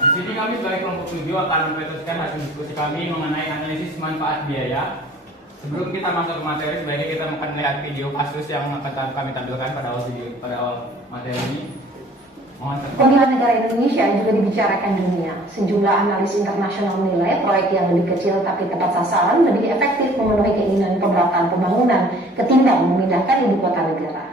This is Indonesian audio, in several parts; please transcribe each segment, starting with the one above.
Di sini kami sebagai kelompok 7 akan mempresentasikan hasil diskusi kami mengenai analisis manfaat biaya. Sebelum kita masuk ke materi, sebaiknya kita akan melihat video kasus yang akan kami tampilkan pada awal materi ini. Pemilihan negara Indonesia juga dibicarakan dunia. Sejumlah analis internasional menilai proyek yang lebih kecil tapi tepat sasaran lebih efektif memenuhi keinginan pemerataan pembangunan ketimbang memindahkan ibu kota negara.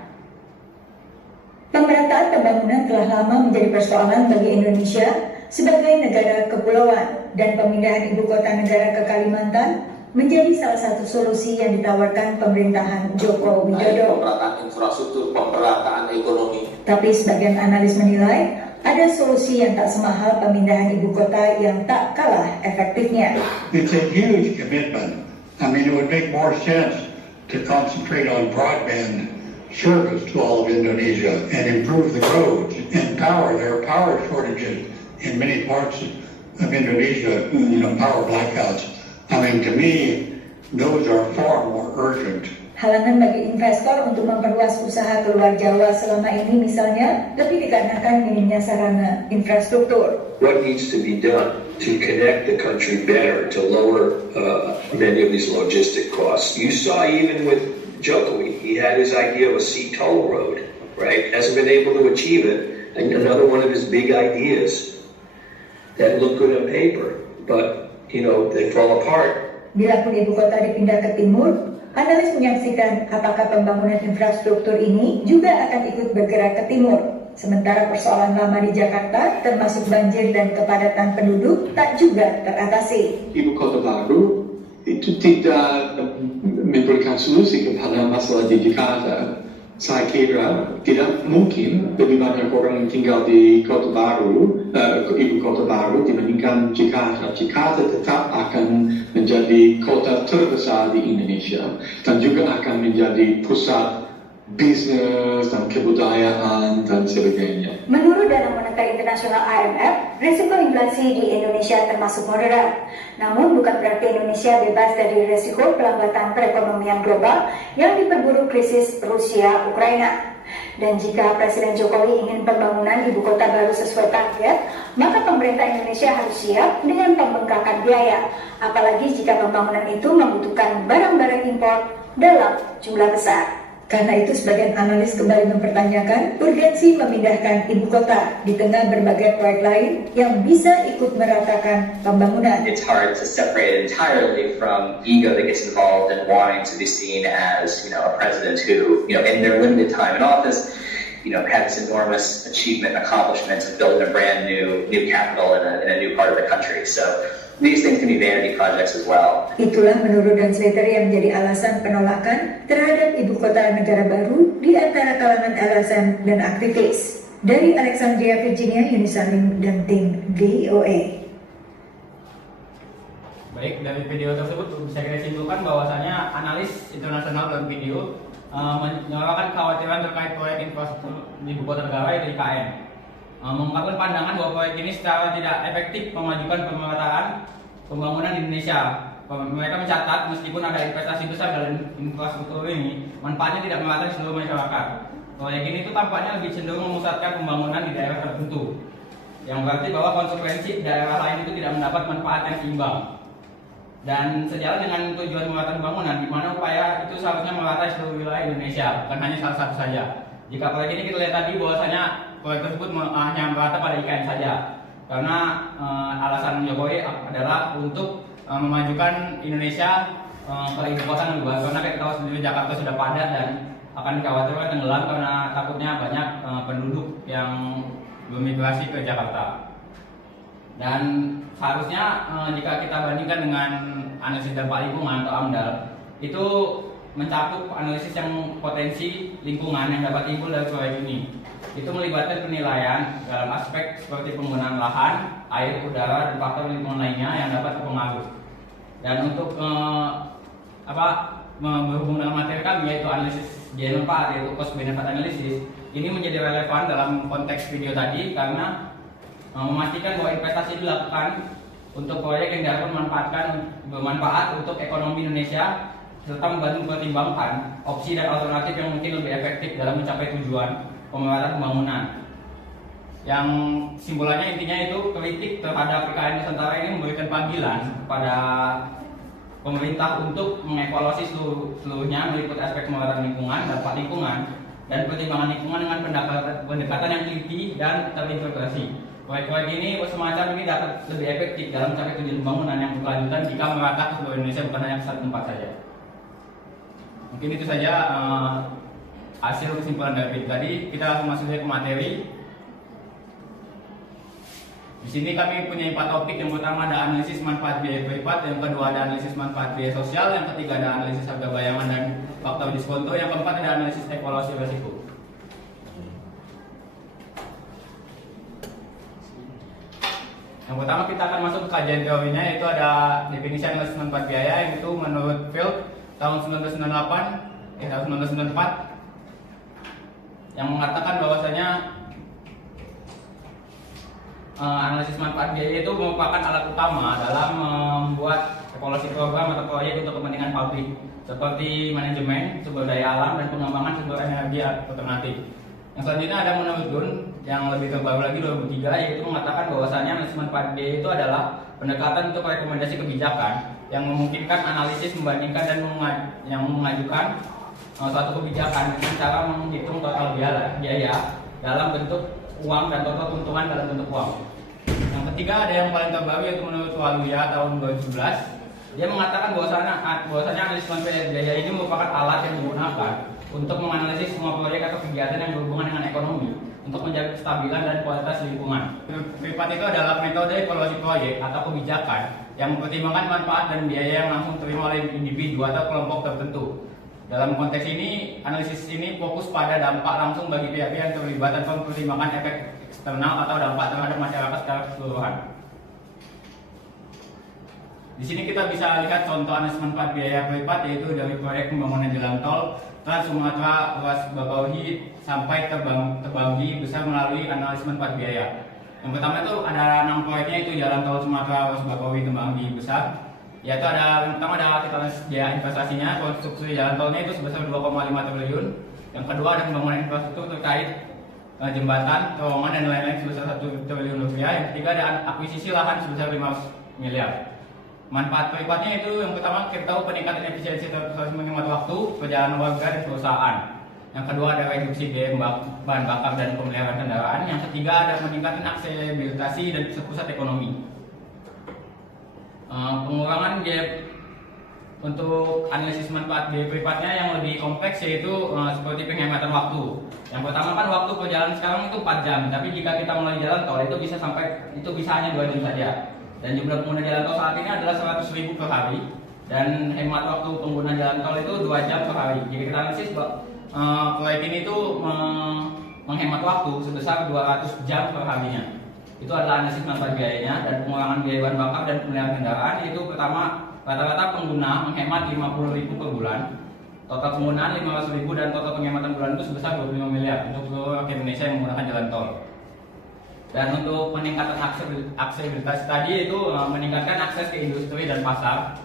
Pemerataan pembangunan telah lama menjadi persoalan bagi Indonesia sebagai negara kepulauan, dan pemindahan ibu kota negara ke Kalimantan menjadi salah satu solusi yang ditawarkan pemerintahan Joko Widodo. Pemerataan infrastruktur, pemerataan ekonomi. Tapi sebagian analis menilai ada solusi yang tak semahal pemindahan ibu kota yang tak kalah efektifnya. It's a huge commitment. I mean, it would make more sense to concentrate on broadband service to all of Indonesia and improve the roads and power. There are power shortages in many parts of Indonesia, power blackouts. I mean, to me, those are far more urgent. Halangan bagi investor untuk memperluas usaha keluar Jawa selama ini misalnya lebih dikarenakan minimnya sarana infrastruktur. What needs to be done to connect the country better to lower many of these logistic costs? You saw even with Jokowi, he had his idea of a sea toll road, right? Hasn't been able to achieve it. And another one of his big ideas that look good on paper, but they fall apart. Bila pun ibu kota dipindah ke timur, analis menyaksikan apakah pembangunan infrastruktur ini juga akan ikut bergerak ke timur. Sementara persoalan lama di Jakarta, termasuk banjir dan kepadatan penduduk, tak juga teratasi. Ibu kota baru itu tidak memberikan solusi kepada masalah di Jakarta. Saya kira tidak mungkin lebih banyak orang yang tinggal di kota baru, ibu kota baru dibandingkan Jakarta. Jakarta tetap akan menjadi kota terbesar di Indonesia dan juga akan menjadi pusat bisnis dan kebudayaan dan sebagainya. Menurut Dana Moneter Internasional IMF, risiko inflasi di Indonesia termasuk moderat. Namun bukan berarti Indonesia bebas dari risiko pelambatan perekonomian global yang diperburuk krisis Rusia-Ukraina. Dan jika Presiden Jokowi ingin pembangunan ibu kota baru sesuai target, maka pemerintah Indonesia harus siap dengan pembengkakan biaya. Apalagi jika pembangunan itu membutuhkan barang-barang impor dalam jumlah besar. Karena itu sebagian analis kembali mempertanyakan urgensi memindahkan ibu kota di tengah berbagai proyek lain yang bisa ikut meratakan pembangunan. It's hard to separate entirely from ego that gets involved in wanting to be seen as, a president who, in their limited time in office, had this enormous achievement and accomplishment of building a brand new capital in a new part of the country. So these things can be vanity projects as well. Itulah menurut Dan Slater yang menjadi alasan penolakan terhadap ibu kota negara baru di antara kalangan LSM dan aktivis. Dari Alexandria, Virginia, Yuni Salim dan tim VOA. Baik, dari video tersebut bisa kita simpulkan bahwasanya analis internasional dalam video menyuarakan kekhawatiran terkait proyek infrastruktur di ibu kota negara yaitu IKN. Mengungkapkan pandangan bahwa proyek ini secara tidak efektif memajukan pemerataan pembangunan di Indonesia. Mereka mencatat meskipun ada investasi besar dalam infrastruktur ini, manfaatnya tidak merata di seluruh masyarakat. Proyek ini itu tampaknya lebih cenderung memusatkan pembangunan di daerah tertentu, yang berarti bahwa konsekuensi daerah lain itu tidak mendapat manfaat yang seimbang. Dan sejalan dengan tujuan pemerataan pembangunan, di mana upaya itu seharusnya merata di seluruh wilayah Indonesia, bukan hanya salah satu saja. Jika proyek ini kita lihat tadi bahwasanya proyek tersebut hanya merata pada IKN saja, karena alasan Jokowi adalah untuk memajukan Indonesia ke ibu kota negara. Karena kita tahu sendiri Jakarta sudah padat dan akan dikhawatirkan tenggelam karena takutnya banyak penduduk yang bermigrasi ke Jakarta. Dan seharusnya jika kita bandingkan dengan analisis dampak lingkungan atau AMDAL, itu mencakup analisis yang potensi lingkungan yang dapat timbul dari proyek ini. Itu melibatkan penilaian dalam aspek seperti penggunaan lahan, air, udara, dan faktor lingkungan lainnya yang dapat berpengaruh. Dan untuk berhubung dengan materi kami yaitu analisis J4 yaitu cost benefit analysis, ini menjadi relevan dalam konteks video tadi karena memastikan bahwa investasi dilakukan untuk proyek yang dapat bermanfaat untuk ekonomi Indonesia serta membantu mempertimbangkan opsi dan alternatif yang mungkin lebih efektif dalam mencapai tujuan pemerataan pembangunan. yang simbolannya intinya itu kritik terhadap IKN Nusantara ini memberikan panggilan kepada pemerintah untuk mengevaluasi seluruhnya meliputi aspek pengelolaan lingkungan, dampak lingkungan, dan pertimbangan lingkungan dengan pendekatan yang teliti dan terintegrasi. Proyek-proyek ini semacam ini dapat lebih efektif dalam mencapai tujuan pembangunan yang berkelanjutan jika merata ke seluruh Indonesia, bukan hanya satu tempat saja. Mungkin itu saja hasil kesimpulan dari tadi. Kita langsung masuk ke materi. Di sini kami punya 4 topik. Yang pertama ada analisis manfaat biaya privat, yang kedua ada analisis manfaat biaya sosial, yang ketiga ada analisis harga bayangan dan faktor diskonto, yang keempat ada analisis evaluasi risiko. Yang pertama kita akan masuk ke kajian teorinya, yaitu ada definisi analisis manfaat biaya, yang itu menurut Field tahun 1994 yang mengatakan bahwasanya analisis manfaat biaya itu merupakan alat utama dalam membuat evaluasi program atau proyek untuk kepentingan publik seperti manajemen, sumber daya alam, dan pengembangan sumber energi alternatif. Yang selanjutnya ada menurut Dunn yang lebih terbaru lagi 2003, yaitu mengatakan bahwasanya analisis manfaat biaya itu adalah pendekatan untuk rekomendasi kebijakan yang memungkinkan analisis membandingkan dan yang mengajukan suatu kebijakan dengan cara menghitung total biaya dalam bentuk uang dan total keuntungan dalam bentuk uang. Yang ketiga ada yang paling terbaru, yaitu menurut Waluya tahun 2011. Dia mengatakan bahwasanya analisis manfaat biaya ini merupakan alat yang digunakan untuk menganalisis semua proyek atau kegiatan yang berhubungan dengan ekonomi untuk menjaga kestabilan dan kualitas lingkungan. Privat itu adalah metode evaluasi proyek atau kebijakan yang mempertimbangkan manfaat dan biaya yang langsung terima oleh individu atau kelompok tertentu. Dalam konteks ini, analisis ini fokus pada dampak langsung bagi pihak-pihak yang terlibat tanpa mempertimbangkan efek eksternal atau dampak terhadap masyarakat secara keseluruhan. Di sini kita bisa lihat contoh analisis manfaat biaya privat, yaitu dari proyek pembangunan jalan tol Trans Sumatera ruas Bakauheni sampai terbagi besar melalui analisis manfaat biaya. Yang pertama itu ada 6 proyeknya, itu jalan tol Sumatera ruas Bakauheni terbagi besar. Yaitu ada yang pertama ada kita biaya investasinya, konstruksi jalan tolnya itu sebesar 2,5 triliun. Yang kedua ada pembangunan infrastruktur terkait jembatan, terowongan dan lain-lain sebesar 1 triliun rupiah. Yang ketiga ada akuisisi lahan sebesar 5 miliar. Manfaat privatnya itu yang pertama kita tahu peningkatan efisiensi transportasi menghemat waktu, perjalanan warga dan perusahaan. Yang kedua ada reduksi biaya bahan bakar dan pemeliharaan kendaraan. Yang ketiga ada meningkatkan aksesibilitas dan pusat ekonomi. Pengurangan biaya untuk analisis manfaat biaya privatnya yang lebih kompleks, yaitu seperti penghematan waktu. Yang pertama kan waktu perjalanan sekarang itu 4 jam, tapi jika kita melalui jalan tol itu bisa hanya 2 jam saja. Dan jumlah pengguna jalan tol saat ini adalah 100.000 per hari, dan hemat waktu pengguna jalan tol itu 2 jam per hari. Jika kita analisis proyek ini itu menghemat waktu sebesar 200 jam per harinya. Itu adalah analisis manfaat biayanya. Dan pengurangan biaya bahan bakar dan pemeliharaan kendaraan itu pertama rata-rata pengguna menghemat 50.000 per bulan, total penggunaan 500.000, dan total penghematan bulan itu sebesar 25 miliar untuk seluruh rakyat Indonesia yang menggunakan jalan tol. Dan untuk peningkatan aksesibilitas tadi itu meningkatkan akses ke industri dan pasar.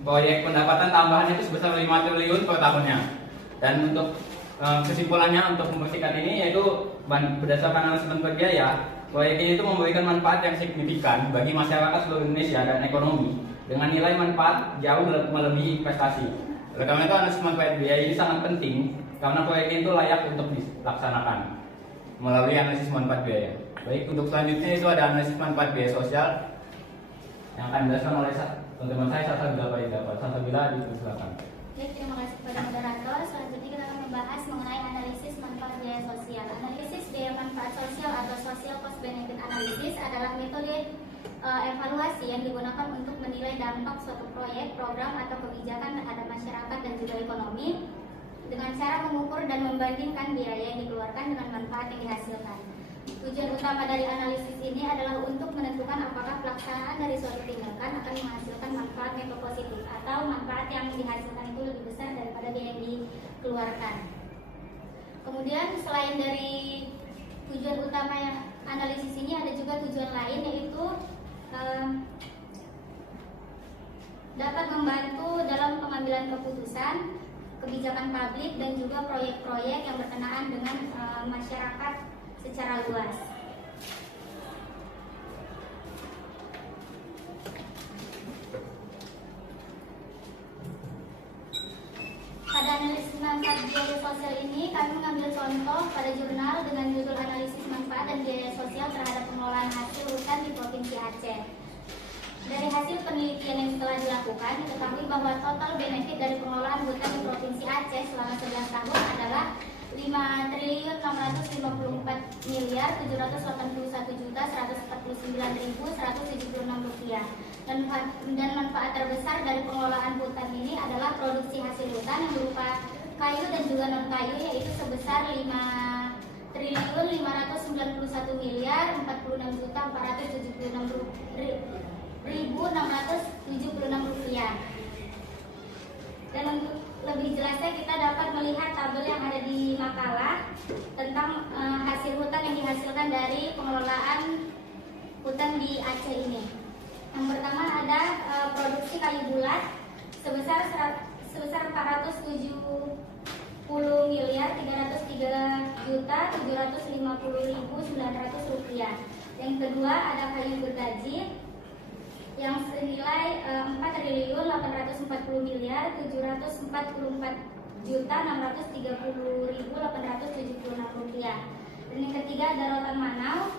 Proyek pendapatan tambahan itu sebesar 5 triliun per tahunnya. Dan untuk kesimpulannya untuk membersihkan ini, yaitu berdasarkan analisis manfaat biaya, proyek ini itu memberikan manfaat yang signifikan bagi masyarakat seluruh Indonesia dan ekonomi dengan nilai manfaat jauh melebihi investasi. Oleh karena itu analisis manfaat biaya ini sangat penting karena proyek ini itu layak untuk dilaksanakan melalui analisis manfaat biaya. Baik, untuk selanjutnya itu ada analisis manfaat biaya sosial yang akan dijelaskan oleh teman-teman saya, Salsabila, dipersilakan. Baik, terima kasih kepada moderator. Selanjutnya kita akan membahas mengenai analisis manfaat biaya sosial. Analisis biaya manfaat sosial atau social cost benefit analysis adalah metode evaluasi yang digunakan untuk menilai dampak suatu proyek, program, atau kebijakan terhadap masyarakat dan juga ekonomi dengan cara mengukur dan membandingkan biaya yang dikeluarkan dengan manfaat yang dihasilkan. Tujuan utama dari analisis ini adalah untuk menentukan apakah pelaksanaan dari suatu tindakan akan menghasilkan manfaat netto positif atau manfaat yang dihasilkan itu lebih besar daripada biaya yang dikeluarkan. Kemudian selain dari tujuan utama yang analisis ini, ada juga tujuan lain, yaitu dapat membantu dalam pengambilan keputusan, kebijakan publik, dan juga proyek-proyek yang berkenaan dengan masyarakat secara luas. Pada analisis manfaat biaya sosial ini, kami mengambil contoh pada jurnal dengan judul analisis manfaat dan biaya sosial terhadap pengelolaan hasil hutan di Provinsi Aceh. Dari hasil penelitian yang telah dilakukan, diketahui bahwa total benefit dari pengelolaan hutan di Provinsi Aceh selama 11 tahun adalah 5.651.781.149.176 rupiah. Dan manfaat terbesar dari pengelolaan hutan ini adalah produksi hasil hutan yang berupa kayu dan juga non kayu, yaitu sebesar 5.591.476.676 rupiah. Dan untuk lebih jelasnya kita dapat melihat tabel yang ada di makalah tentang hasil hutan yang dihasilkan dari pengelolaan hutan di Aceh ini. Yang pertama ada produksi kayu bulat sebesar 470.303.750.900 rupiah. Yang kedua ada kayu gergaji yang senilai 4.844.744.630.876 rupiah. Dan yang ketiga ada rotan manau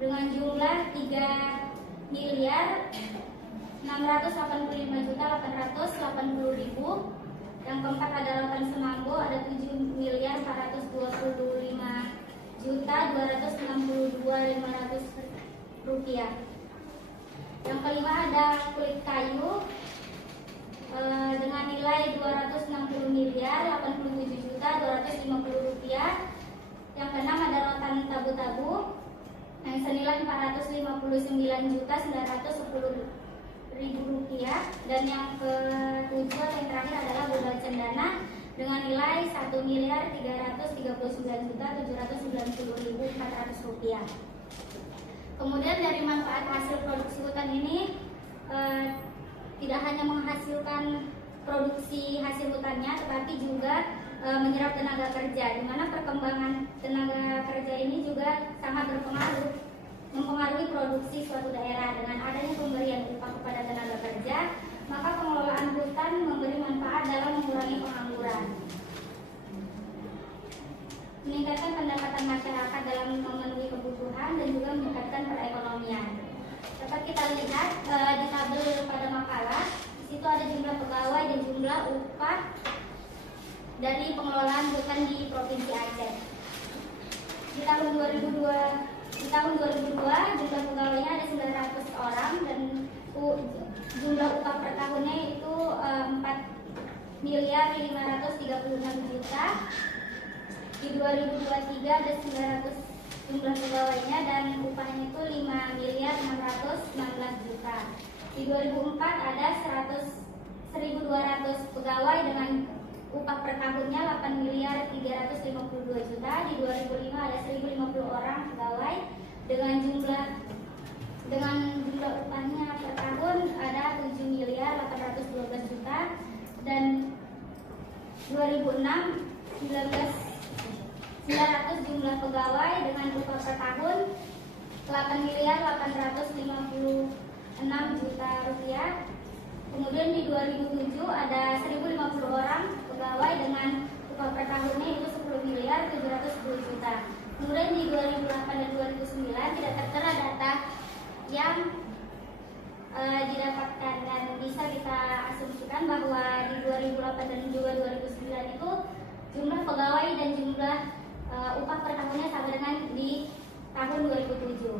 dengan jumlah 3.685.880.000. Yang keempat ada rotan semambo ada 7.425.262.500 rupiah. Yang kelima ada kulit kayu dengan nilai 260.087.250 rupiah. Yang keenam ada rotan tabu-tabu yang senilai 459.910.000 rupiah. Dan yang ketujuh yang terakhir adalah budal cendana dengan nilai 1.339.790.400 rupiah. Kemudian dari manfaat hasil produksi hutan ini tidak hanya menghasilkan produksi hasil hutannya, tetapi juga menyerap tenaga kerja, di mana perkembangan tenaga kerja ini juga sangat mempengaruhi produksi suatu daerah. Dengan adanya pemberian upah kepada tenaga kerja, maka pengelolaan hutan memberi manfaat dalam mengurangi pengangguran, meningkatkan pendapatan masyarakat dalam memenuhi kebutuhan, dan juga meningkatkan perekonomian. Dapat kita lihat di tabel pada makalah, di situ ada jumlah pegawai dan jumlah upah dari pengelolaan hutan di Provinsi Aceh. Di tahun 2002 jumlah pegawainya ada 900 orang dan jumlah upah per tahunnya itu 4.536.000.000. Di 2023 ada 900 jumlah pegawainya dan upahnya itu 5.616.000.000. Di 2004 ada 1.200 pegawai dengan upah per tahunnya 8.352.000.000. Di 2005 ada 1.050 orang pegawai dengan jumlah upahnya per tahun ada 7.812.000.000. Dan 2006 900 jumlah pegawai dengan upah per tahun 8.856.000.000 rupiah. Kemudian di 2007 ada 1.050 orang pegawai dengan upah per tahunnya itu 10.710.000.000. Kemudian di 2008 dan 2009 tidak tertera data yang didapatkan, dan bisa kita asumsikan bahwa di 2008 dan juga 2009 itu jumlah pegawai dan jumlah upah per tahunnya sama dengan di tahun 2007.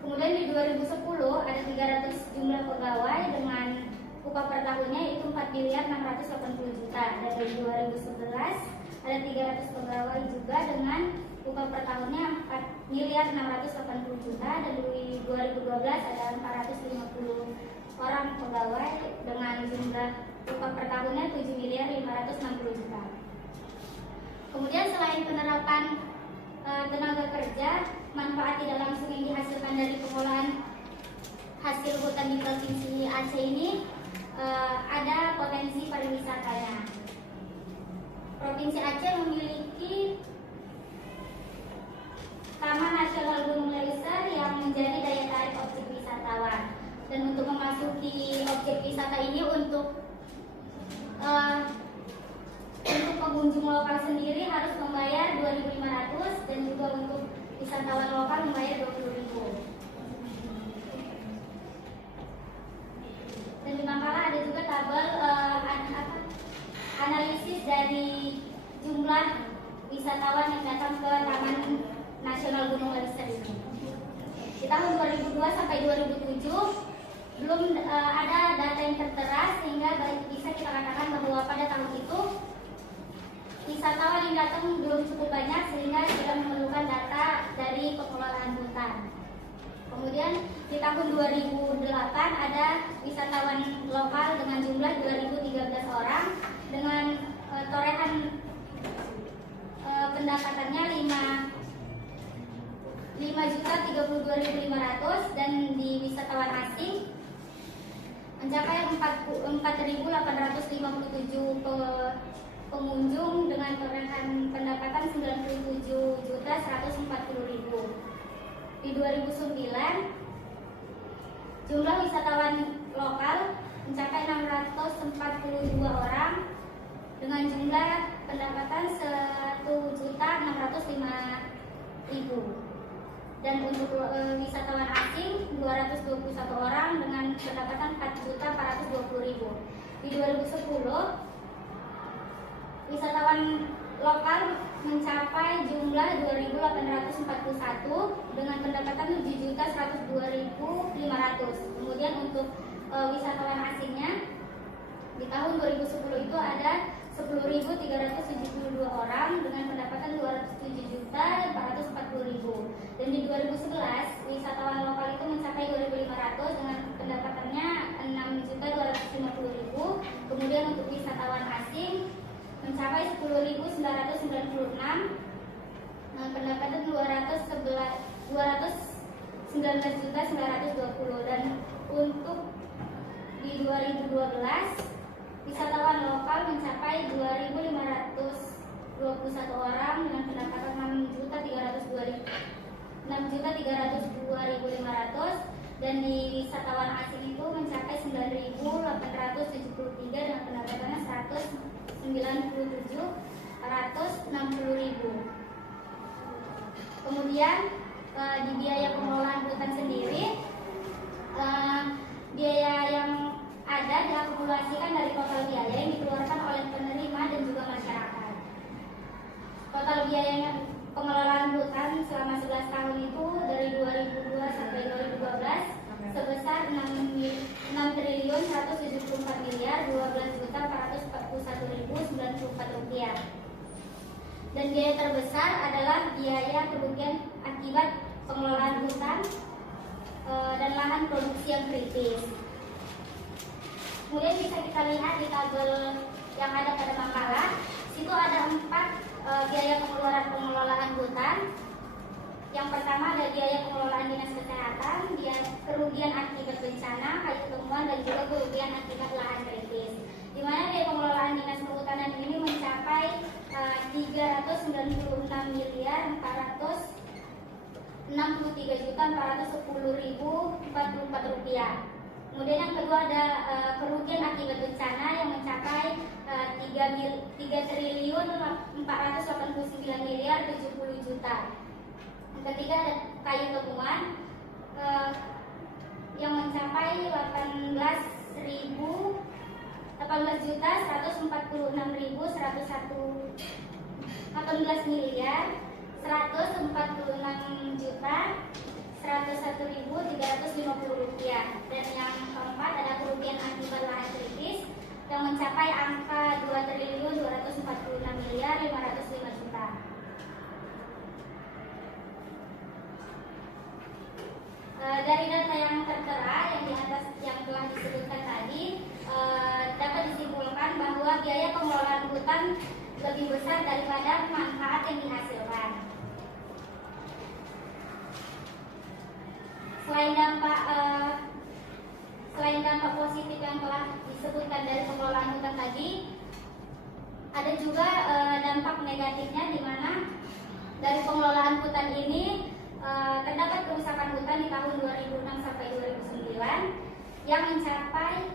Kemudian di 2010 ada 300 jumlah pegawai dengan upah per tahunnya itu 4.680.000.000. Dan di 2011 ada 300 pegawai juga dengan upah per tahunnya 4.680.000.000. Dan di 2012 ada 450 orang pegawai dengan jumlah upah per tahunnya 7.560.000.000. Kemudian selain penerapan tenaga kerja, manfaat tidak langsung yang dihasilkan dari pengolahan hasil hutan di Provinsi Aceh ini ada potensi pariwisatanya. Provinsi Aceh memiliki wisata ini untuk pengunjung lokal sendiri harus membayar 2.500 dan juga untuk wisatawan lokal membayar 20.000. Dan di Mangkala ada juga tabel analisis dari jumlah wisatawan yang datang ke Taman Nasional Gunung Leuser ini. Di tahun 2002 sampai 2007 belum ada data yang tertera sehingga bisa kita katakan bahwa pada tahun itu wisatawan yang datang belum cukup banyak sehingga kita memerlukan data dari pengelolaan hutan. Kemudian di tahun 2008 ada wisatawan lokal dengan jumlah 2.013 orang dengan torehan pendapatannya 5.032.500 dan di wisatawan asing mencapai 4.857 pengunjung dengan torehan pendapatan 97.140.000. Di 2009 jumlah wisatawan lokal mencapai 642 orang dengan jumlah pendapatan 1.605.000. Dan untuk wisatawan asing 221 orang dengan pendapatan 4.420.000. Di 2010 wisatawan lokal mencapai jumlah 2.841 dengan pendapatan 7.102.500. Kemudian untuk wisatawan asingnya di tahun 2010 itu ada 10.372 orang dengan pendapatan 207.440.000. Dan di 2011 wisatawan lokal itu mencapai 2.500 dengan pendapatannya 6.250.000. Kemudian untuk wisatawan asing mencapai 10.996 dengan pendapatan 219.920. Dan untuk di 2012 wisatawan lokal mencapai 2.521 orang dengan pendapatan 6.302.500 dan di wisatawan asing itu mencapai 9.873 dengan pendapatannya 197.160.000. Kemudian di biaya pengelolaan hutan sendiri, biaya yang ada diakumulasikan dari total biaya yang dikeluarkan oleh penerima dan juga masyarakat. Total biaya pengelolaan hutan selama 11 tahun itu dari 2002 sampai 2012 sebesar 6.374.012.441.094 rupiah. Dan biaya terbesar adalah biaya kerugian akibat pengelolaan hutan dan lahan produksi yang kritis. Kemudian bisa kita lihat di tabel yang ada pada Mangkala, situ ada 4 biaya pengelolaan hutan. Yang pertama ada biaya pengelolaan dinas kesehatan, kerugian akibat bencana, kayu temuan dan juga kerugian akibat lahan kritis. Di mana biaya pengelolaan dinas kehutanan ini mencapai 396.410.044 rupiah. Kemudian yang kedua ada kerugian akibat bencana yang mencapai 3.489.070.000. Yang ketiga ada kayu temuan yang mencapai 18.146.101.101.350 rupiah. Dan yang keempat ada kerugian akibat lahan kritis yang mencapai angka 2.246.505.000.000. Dari data yang tertera yang di atas yang telah disebutkan tadi, dapat disimpulkan bahwa biaya pengelolaan hutan lebih besar daripada manfaat yang dihasilkan. Selain dampak positif yang telah disebutkan dari pengelolaan hutan tadi, ada juga dampak negatifnya, di mana dari pengelolaan hutan ini terdapat kerusakan hutan di tahun 2006 sampai 2009 yang mencapai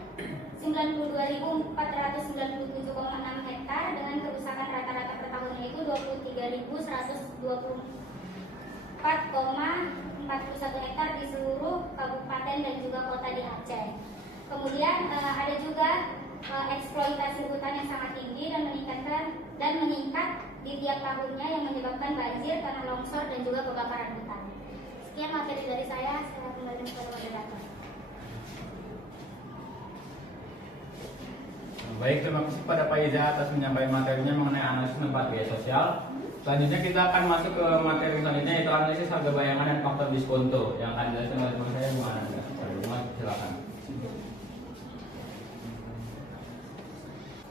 92.497,6 hektar dengan kerusakan rata-rata per tahunnya itu 23.124,41 hektar di seluruh kabupaten dan juga kota di Aceh. Kemudian ada juga eksploitasi hutan yang sangat tinggi dan meningkat di tiap tahunnya yang menyebabkan banjir, tanah longsor dan juga kebakaran hutan. Sekian materi dari saya kembali kepada moderator. Baik, terima kasih kepada Pak Iza atas menyampaikan materinya mengenai analisis manfaat biaya sosial. Selanjutnya kita akan masuk ke materi selanjutnya, yaitu analisis harga bayangan dan faktor diskonto yang akan dijelaskan oleh teman saya, Bu Ananda. Silakan.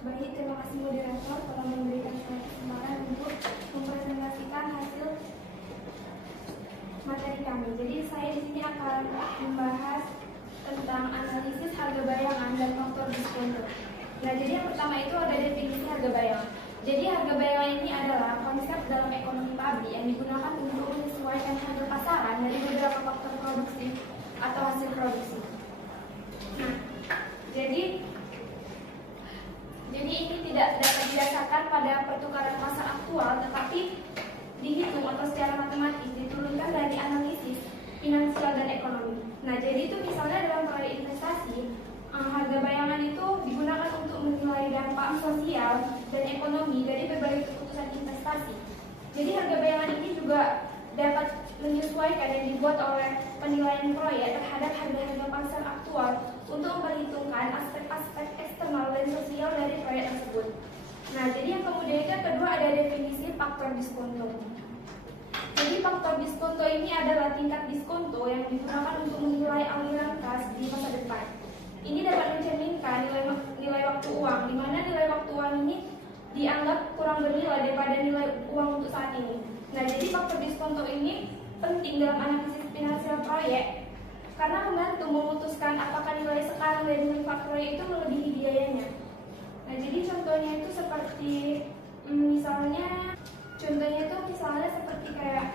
Baik, terima kasih moderator telah memberikan saya kesempatan untuk mempresentasikan hasil materi kami. Jadi saya di sini akan membahas tentang analisis harga bayangan dan faktor diskonto. Nah, jadi yang pertama itu ada definisi harga bayangan. Jadi harga bayangan ini adalah konsep dalam ekonomi pabrik yang digunakan untuk menyesuaikan harga pasaran dari beberapa faktor produksi atau hasil produksi. Nah, jadi ini tidak dapat didasarkan pada pertukaran pasar aktual, tetapi dihitung atau secara matematis diturunkan dari analisis finansial dan ekonomi. Nah, jadi itu misalnya dalam proyek investasi, harga bayangan itu digunakan untuk menilai dampak sosial dan ekonomi dari berbagai keputusan investasi. Jadi harga bayangan ini juga dapat menyesuaikan yang dibuat oleh penilaian proyek terhadap harga-harga pasar aktual untuk memperhitungkan aspek-aspek eksternal dan sosial dari proyek tersebut. Nah, jadi yang kemudian itu yang kedua ada definisi faktor diskonto. Jadi faktor diskonto ini adalah tingkat diskonto yang digunakan untuk menilai aliran kas di masa depan. Ini dapat mencerminkan nilai waktu uang, di mana nilai waktu uang ini dianggap kurang bernilai daripada nilai uang untuk saat ini. Nah, jadi faktor diskonto ini penting dalam analisis finansial proyek karena membantu memutuskan apakah nilai sekarang dan nilai proyek itu melebihi biayanya. Nah, jadi contohnya itu seperti misalnya seperti kayak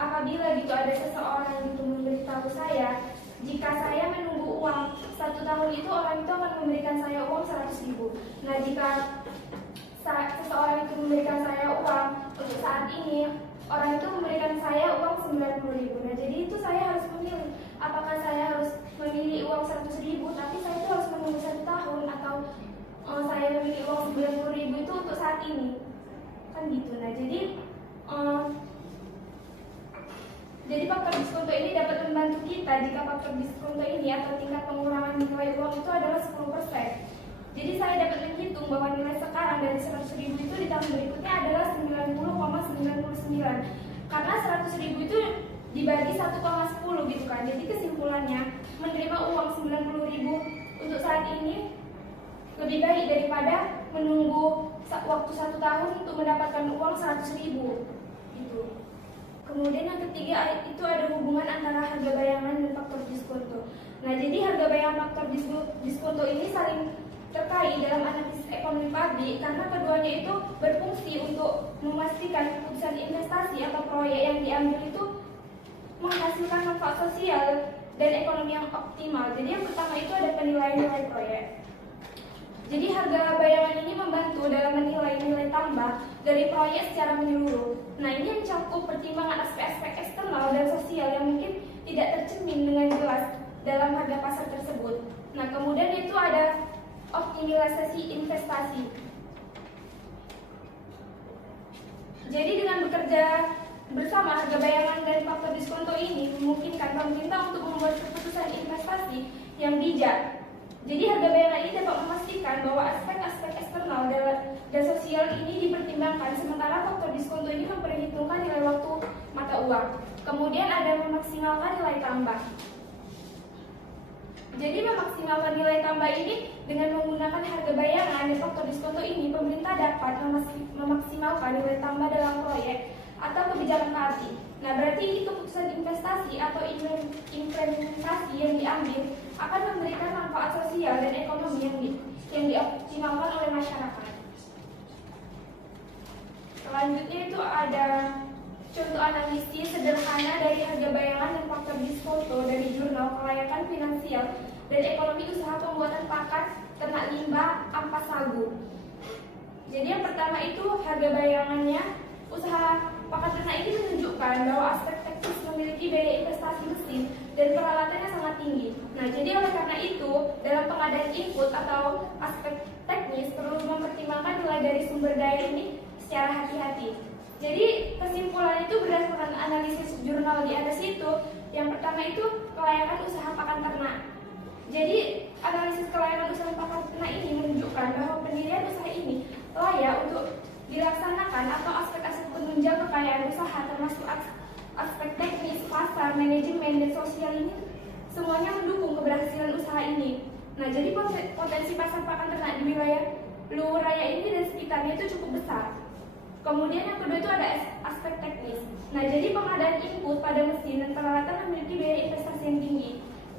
apabila gitu ada seseorang gitu memberitahu saya, jika saya menunggu uang 1 tahun itu orang itu akan memberikan saya uang 100.000. Nah, jika seseorang itu memberikan saya uang untuk saat ini, orang itu memberikan saya uang 90.000. Nah, jadi itu saya harus memilih apakah saya harus memilih uang 100.000 tapi saya itu harus menunggu 1 tahun, atau saya memilih uang 90.000 itu untuk saat ini, kan gitu. Nah, jadi faktor diskonto ini dapat membantu kita jika faktor diskonto ini atau tingkat pengurangan nilai uang itu adalah 10%. Jadi saya dapat menghitung bahwa nilai sekarang dari 100.000 itu di tahun berikutnya adalah 90,99. Karena 100.000 itu dibagi 1,10 gitu kan. Jadi kesimpulannya, menerima uang 90.000 untuk saat ini lebih baik daripada menunggu waktu 1 tahun untuk mendapatkan uang 100.000 gitu. Kemudian yang ketiga itu ada hubungan antara harga bayangan dan faktor diskonto. Nah, jadi harga bayangan faktor diskonto ini saling terkait dalam analisis ekonomi pabrik karena keduanya itu berfungsi untuk memastikan keputusan investasi atau proyek yang diambil itu menghasilkan manfaat sosial dan ekonomi yang optimal. Jadi yang pertama itu ada penilaian nilai proyek. Jadi harga bayangan ini membantu dalam menilai nilai tambah dari proyek secara menyeluruh. Nah, ini mencakup pertimbangan aspek-aspek eksternal dan sosial yang mungkin tidak tercermin dengan jelas dalam harga pasar tersebut. Nah, kemudian itu ada optimalisasi investasi. Jadi dengan bekerja bersama, harga bayangan dan faktor diskonto ini memungkinkan pemerintah untuk membuat keputusan investasi yang bijak. Jadi harga bayangan ini dapat memastikan bahwa aspek-aspek eksternal dan sosial ini dipertimbangkan, sementara faktor diskonto ini memperhitungkan nilai waktu mata uang. Kemudian ada memaksimalkan nilai tambah. Jadi memaksimalkan nilai tambah ini dengan menggunakan harga bayangan dan faktor diskonto ini, pemerintah dapat memaksimalkan nilai tambah dalam proyek atau kebijakan pabrik. Nah, berarti ini keputusan investasi atau implementasi yang diambil akan memberikan manfaat sosial dan ekonomi yang dioptimalkan oleh masyarakat. Selanjutnya itu ada contoh analisis sederhana dari harga bayangan dan faktor diskonto dari jurnal kelayakan finansial dan ekonomi usaha pembuatan pakan ternak limbah ampas sagu. Jadi yang pertama itu harga bayangannya, usaha pakan ternak ini menunjukkan bahwa aspek teknis memiliki biaya investasi mesin dan peralatannya sangat tinggi. Nah, jadi oleh karena itu, dalam pengadaan input atau aspek teknis perlu mempertimbangkan nilai dari sumber daya ini secara hati-hati. Jadi kesimpulan itu berdasarkan analisis jurnal di atas itu, yang pertama itu kelayakan usaha pakan ternak. Jadi analisis kelayakan usaha pakan ternak ini menunjukkan bahwa pendirian usaha ini layak untuk dilaksanakan atau aspek-aspek penunjang kekayaan usaha termasuk aspek teknis, pasar, manajemen, dan sosial ini semuanya mendukung keberhasilan usaha ini. Nah, jadi potensi pasar pakan ternak di wilayah Luwu Raya ini dan sekitarnya itu cukup besar. Kemudian yang kedua itu ada aspek teknis. Nah, jadi pengadaan input pada mesin dan peralatan memiliki biaya investasi yang tinggi.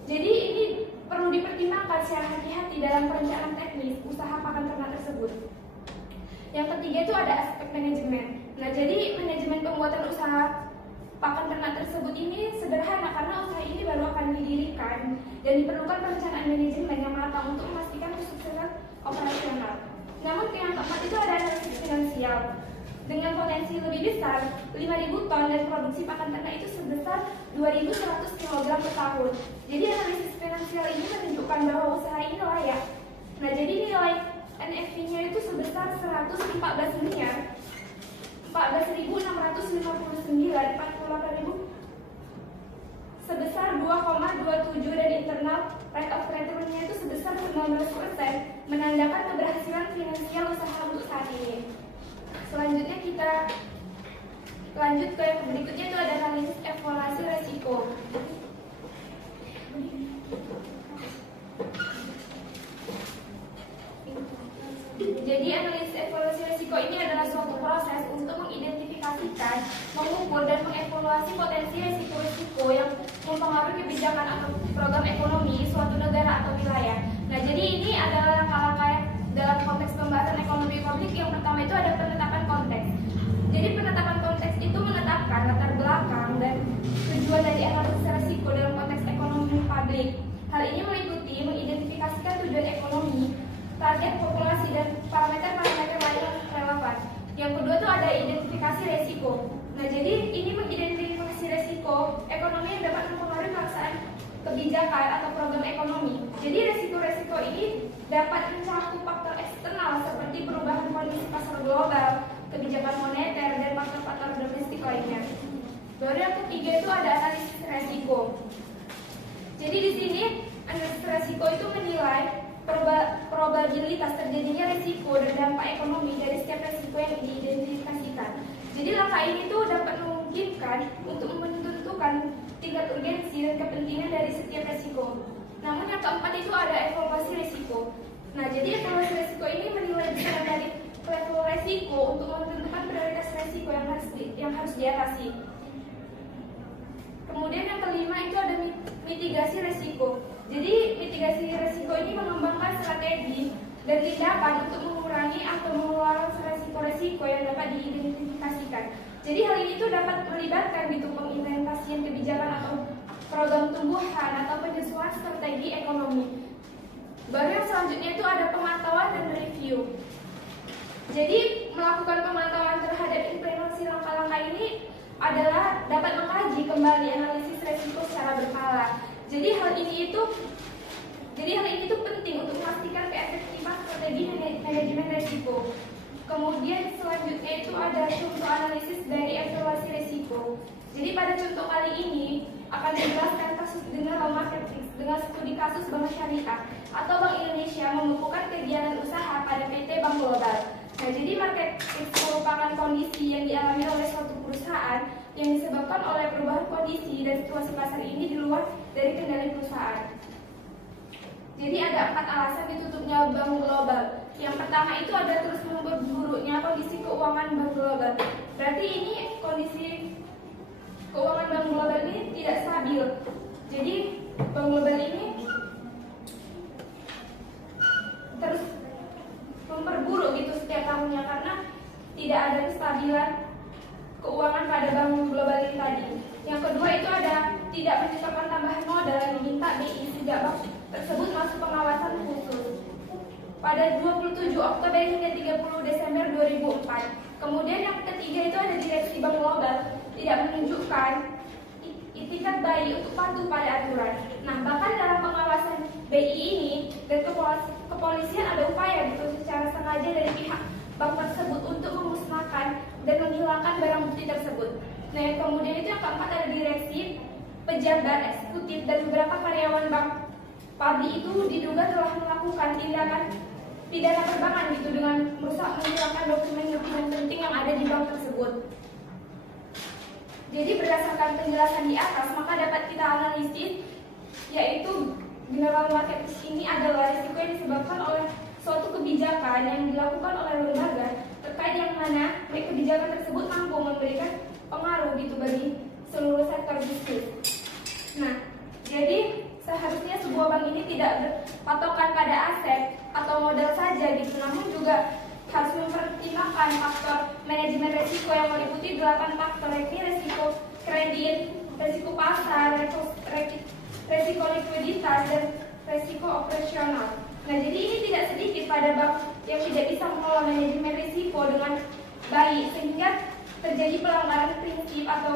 Jadi ini perlu dipertimbangkan secara hati-hati dalam perencanaan teknis usaha pakan ternak tersebut. Yang ketiga itu ada aspek manajemen. Nah, jadi manajemen pembuatan usaha pakan ternak tersebut ini sederhana karena usaha ini baru akan didirikan dan diperlukan perencanaan manajemen yang matang untuk memastikan kesuksesan operasional. Namun yang keempat itu ada analisis finansial. Dengan potensi lebih besar, 5.000 ton dan produksi pakan ternak itu sebesar 2.100 kg per tahun. Jadi analisis finansial ini menunjukkan bahwa usaha ini layak. Nah, jadi nilai NFV-nya itu sebesar 114 miliar, 14.659, 48.000 sebesar 2,27 dan internal rate of return-nya itu sebesar 19%, menandakan keberhasilan finansial usaha untuk saat ini. Selanjutnya kita lanjut ke yang berikutnya itu ada analisis evaluasi resiko. Jadi analisis evaluasi risiko ini adalah suatu proses untuk mengidentifikasikan, mengukur dan mengevaluasi potensi risiko-risiko yang mempengaruhi kebijakan atau program ekonomi suatu negara atau wilayah. Nah, jadi ini adalah langkah-langkah dalam konteks pembahasan ekonomi publik. Yang pertama itu ada penetapan konteks. Jadi penetapan konteks itu menetapkan latar belakang dan tujuan dari analisis risiko dalam konteks ekonomi publik. Hal ini meliputi mengidentifikasikan tujuan ekonomi, target populasi dan parameter-parameter lain yang relevan. Yang kedua itu ada identifikasi resiko. Nah, jadi ini mengidentifikasi resiko ekonomi yang dapat mempengaruhi pelaksanaan kebijakan atau program ekonomi. Jadi resiko-resiko ini dapat mencakup faktor eksternal seperti perubahan kondisi pasar global, kebijakan moneter, dan faktor-faktor domestik lainnya. Baru yang ketiga itu ada analisis resiko. Jadi di sini analisis resiko itu menilai probabilitas terjadinya risiko dan dampak ekonomi dari setiap risiko yang diidentifikasikan. Jadi langkah ini tuh dapat memungkinkan untuk menentukan tingkat urgensi dan kepentingan dari setiap risiko. Namun yang keempat itu ada evaluasi risiko. Nah, jadi evaluasi risiko ini menilai besaran dari level risiko untuk menentukan prioritas risiko yang harus diatasi. Kemudian yang kelima itu ada mitigasi risiko. Jadi mitigasi risiko ini mengembangkan strategi dan tindakan untuk mengurangi atau mengelola risiko-risiko yang dapat diidentifikasikan. Jadi hal ini tuh dapat melibatkan gitu pengimplementasian kebijakan atau program tumbuhan atau penyesuaian strategi ekonomi. Baru yang selanjutnya itu ada pemantauan dan review. Jadi melakukan pemantauan terhadap implementasi langkah-langkah ini adalah dapat mengkaji kembali analisis risiko secara berkala. Jadi hal ini itu penting untuk memastikan keefektifan strategi manajemen risiko. Kemudian selanjutnya itu ada contoh analisis dari evaluasi risiko. Jadi pada contoh kali ini akan dijelaskan kasus dengan Market dengan studi kasus Bank Syariah atau Bank Indonesia membukukan kegiatan usaha pada PT Bank Global. Nah, jadi market risk merupakan kondisi yang dialami oleh suatu perusahaan yang disebabkan oleh perubahan kondisi dan situasi pasar ini di luar dari kendali perusahaan. Jadi ada 4 alasan ditutupnya Bank Global. Yang pertama itu ada terus memburuknya kondisi keuangan Bank Global. Berarti ini kondisi keuangan Bank Global ini tidak stabil. Jadi Bank Global ini terus memperburuk gitu setiap tahunnya karena tidak ada kestabilan keuangan pada bank global ini tadi. Yang kedua itu ada tidak menyetorkan tambahan modal yang diminta BI sejak bank tersebut masuk pengawasan khusus pada 27 Oktober hingga 30 Desember 2004. Kemudian yang ketiga itu ada direksi bank global tidak menunjukkan itikat baik untuk patuh pada aturan. Nah, bahkan dalam pengawasan BI ini dan kepolisian ada upaya gitu secara sengaja dari pihak bank tersebut untuk memusnahkan dan menghilangkan barang bukti tersebut. Nah, yang kemudian itu yang keempat ada direksi, pejabat eksekutif dan beberapa karyawan bank publik itu diduga telah melakukan tindakan pidana perbankan gitu dengan merusak menghilangkan dokumen-dokumen penting yang ada di bank tersebut. Jadi berdasarkan penjelasan di atas, maka dapat kita analisis yaitu general market risk ini adalah risiko yang disebabkan oleh suatu kebijakan yang dilakukan oleh lembaga terkait yang mana kebijakan tersebut mampu memberikan pengaruh gitu bagi seluruh sektor bisnis. Nah, jadi seharusnya sebuah bank ini tidak berpatokan pada aset atau modal saja gitu, namun juga harus mempertimbangkan faktor manajemen risiko yang meliputi 8 faktor, yakni risiko kredit, risiko pasar, risiko likuiditas, dan risiko operasional. Nah, jadi ini tidak sedikit pada bank yang tidak bisa mengelola manajemen risiko dengan baik sehingga terjadi pelanggaran prinsip atau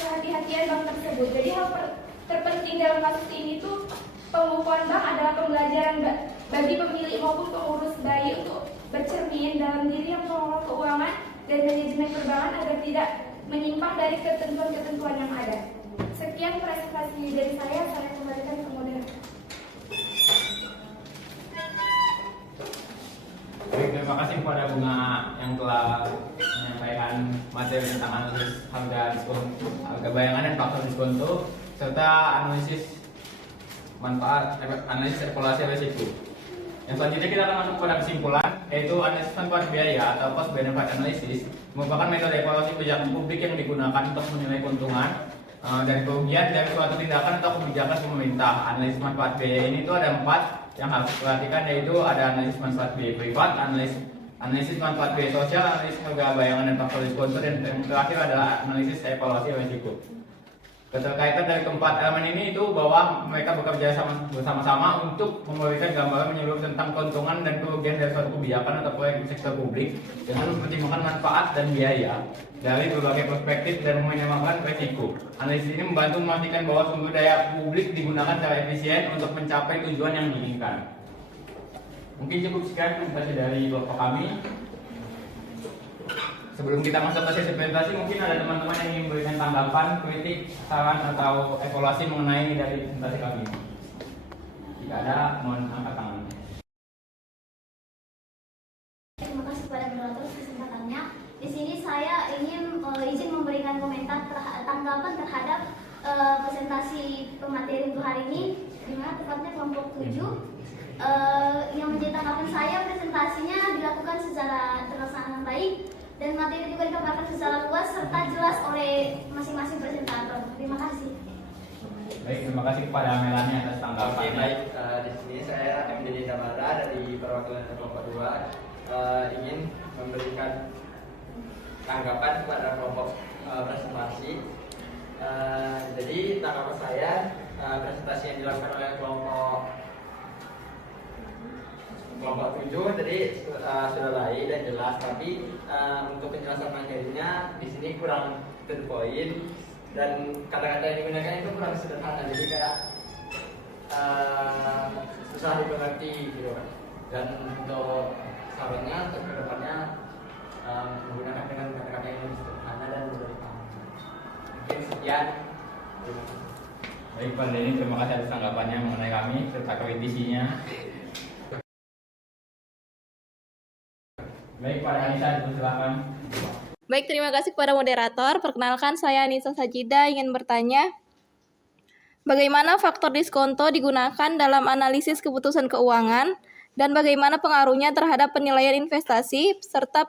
kehati-hatian bank tersebut. Jadi hal terpenting dalam kasus ini tuh pembukuan bank adalah pembelajaran bagi pemilik maupun pengurus BI untuk bercermin dalam diri yang mengelola keuangan dan manajemen perbankan agar tidak menyimpang dari ketentuan-ketentuan yang ada. Sekian presentasi dari saya kembalikan ke moderator. Baik, terima kasih kepada Bunga yang telah menyampaikan materi tentang analisis harga diskon, harga bayangan dan faktor diskonto, serta analisis manfaat, analisis evaluasi risiko. Yang selanjutnya kita akan masuk pada kesimpulan, yaitu analisis manfaat biaya atau cost benefit analysis merupakan metode evaluasi kebijakan publik yang digunakan untuk menilai keuntungan dan kerugian dari suatu tindakan atau kebijakan pemerintah. Analisis manfaat biaya ini itu ada 4 yang harus diperhatikan, yaitu ada analisis manfaat biaya privat, analisis manfaat biaya sosial, analisis harga bayangan dan faktor diskonto, dan yang terakhir adalah analisis evaluasi risiko. Keterkaitan dari keempat elemen ini itu bahwa mereka bekerja bersama-sama untuk memberikan gambaran menyeluruh tentang keuntungan dan kerugian dari suatu kebijakan atau proyek di sektor publik dengan mempertimbangkan manfaat dan biaya dari berbagai perspektif dan meminimalkan risiko. Analisis ini membantu memastikan bahwa sumber daya publik digunakan secara efisien untuk mencapai tujuan yang diinginkan. Mungkin cukup sekian presentasi dari kelompok kami. Sebelum kita masuk ke sesi presentasi, mungkin ada teman-teman yang ingin memberikan tanggapan, kritik, saran, atau evaluasi mengenai dari presentasi kami. Jika ada, mohon angkat tangan. Terima kasih kepada moderator kesempatannya. Di sini saya ingin izin memberikan komentar tanggapan terhadap presentasi pemateri untuk hari ini, di mana tepatnya kelompok 7. Yang menjadi tanggapan saya, presentasinya dilakukan secara terlaksana baik dan materi juga dipaparkan secara luas serta jelas oleh masing-masing presentator. Terima kasih. Baik, terima kasih kepada Melani atas tanggapannya. Baik, di sini saya MDD Damara dari perwakilan kelompok 2 ingin memberikan tanggapan kepada kelompok presentasi. Jadi tanggapan saya, presentasi yang dilakukan oleh kelompok 7 tadi sudah baik dan jelas, tapi untuk penjelasan materinya di sini kurang to the point dan kata-kata yang digunakan itu kurang sederhana, jadi kayak susah dimengerti gitu. Dan untuk sarannya untuk kedepannya menggunakan dengan kata-kata yang lebih sederhana dan mudah dipahami. Mungkin sekian. Baik, Pak Denny, terima kasih atas tanggapannya mengenai kami serta kritisinya. Baik, Pak Anissa, silakan. Baik, terima kasih kepada moderator. Perkenalkan, saya Anissa Sajida ingin bertanya, bagaimana faktor diskonto digunakan dalam analisis keputusan keuangan dan bagaimana pengaruhnya terhadap penilaian investasi serta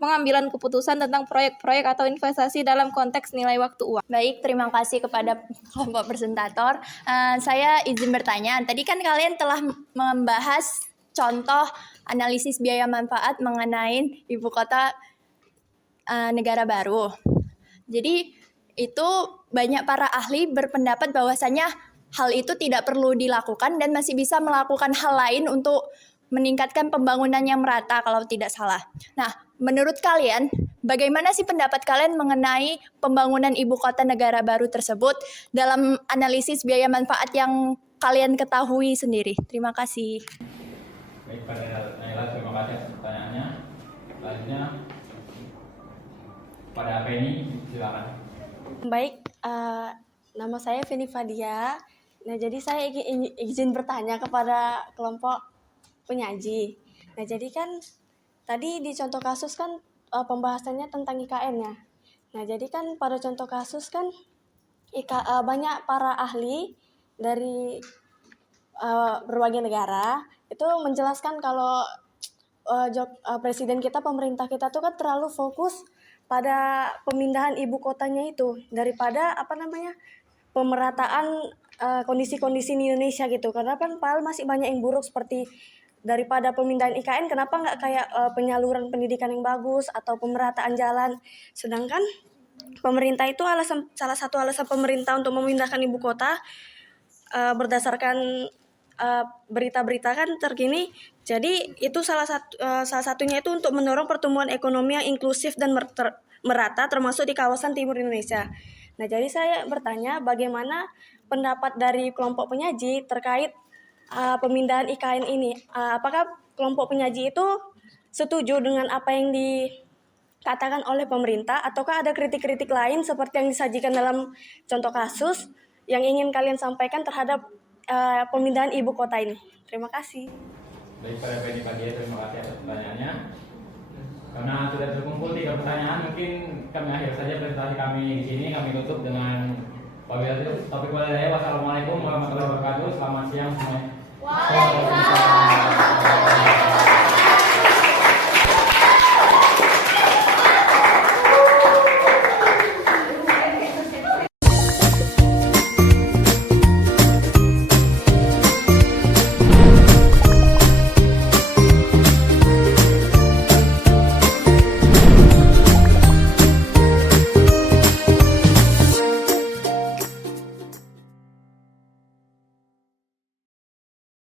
pengambilan keputusan tentang proyek-proyek atau investasi dalam konteks nilai waktu uang. Baik, terima kasih kepada kelompok presentator. Saya izin bertanya, tadi kan kalian telah membahas contoh analisis biaya manfaat mengenai ibu kota negara baru. Jadi itu banyak para ahli berpendapat bahwasanya hal itu tidak perlu dilakukan dan masih bisa melakukan hal lain untuk meningkatkan pembangunan yang merata kalau tidak salah. Nah, menurut kalian, bagaimana sih pendapat kalian mengenai pembangunan ibu kota negara baru tersebut dalam analisis biaya manfaat yang kalian ketahui sendiri? Terima kasih. Baik, pada Naila, terima kasih atas pertanyaannya. Selanjutnya, pada Penny, silakan. Baik, nama saya Feni Fadia. Nah, jadi saya izin bertanya kepada kelompok penyaji. Nah, jadi kan tadi di contoh kasus kan pembahasannya tentang IKN ya. Nah, jadi kan pada contoh kasus kan banyak para ahli dari berbagai negara itu menjelaskan kalau presiden kita, pemerintah kita tuh kan terlalu fokus pada pemindahan ibu kotanya itu daripada pemerataan kondisi-kondisi di Indonesia gitu. Karena kan masih banyak yang buruk seperti daripada pemindahan IKN, kenapa nggak kayak penyaluran pendidikan yang bagus atau pemerataan jalan. Sedangkan pemerintah itu salah satu alasan pemerintah untuk memindahkan ibu kota berdasarkan berita-berita kan terkini. Jadi itu salah satunya itu untuk mendorong pertumbuhan ekonomi yang inklusif dan merata termasuk di kawasan timur Indonesia. Nah, jadi saya bertanya bagaimana pendapat dari kelompok penyaji terkait pemindahan IKN ini. Apakah kelompok penyaji itu setuju dengan apa yang dikatakan oleh pemerintah ataukah ada kritik-kritik lain seperti yang disajikan dalam contoh kasus yang ingin kalian sampaikan terhadap pemindahan ibu kota ini? Terima kasih. Baik, pada Penny Fadia, terima kasih atas pertanyaannya. Karena sudah terkumpul 3 pertanyaan, mungkin kami akhir saja presentasi kami di sini. Kami tutup dengan wabillahi taufiq wal hidayah. Wassalamualaikum warahmatullahi wabarakatuh. Selamat siang semuanya. Waalaikumsalam.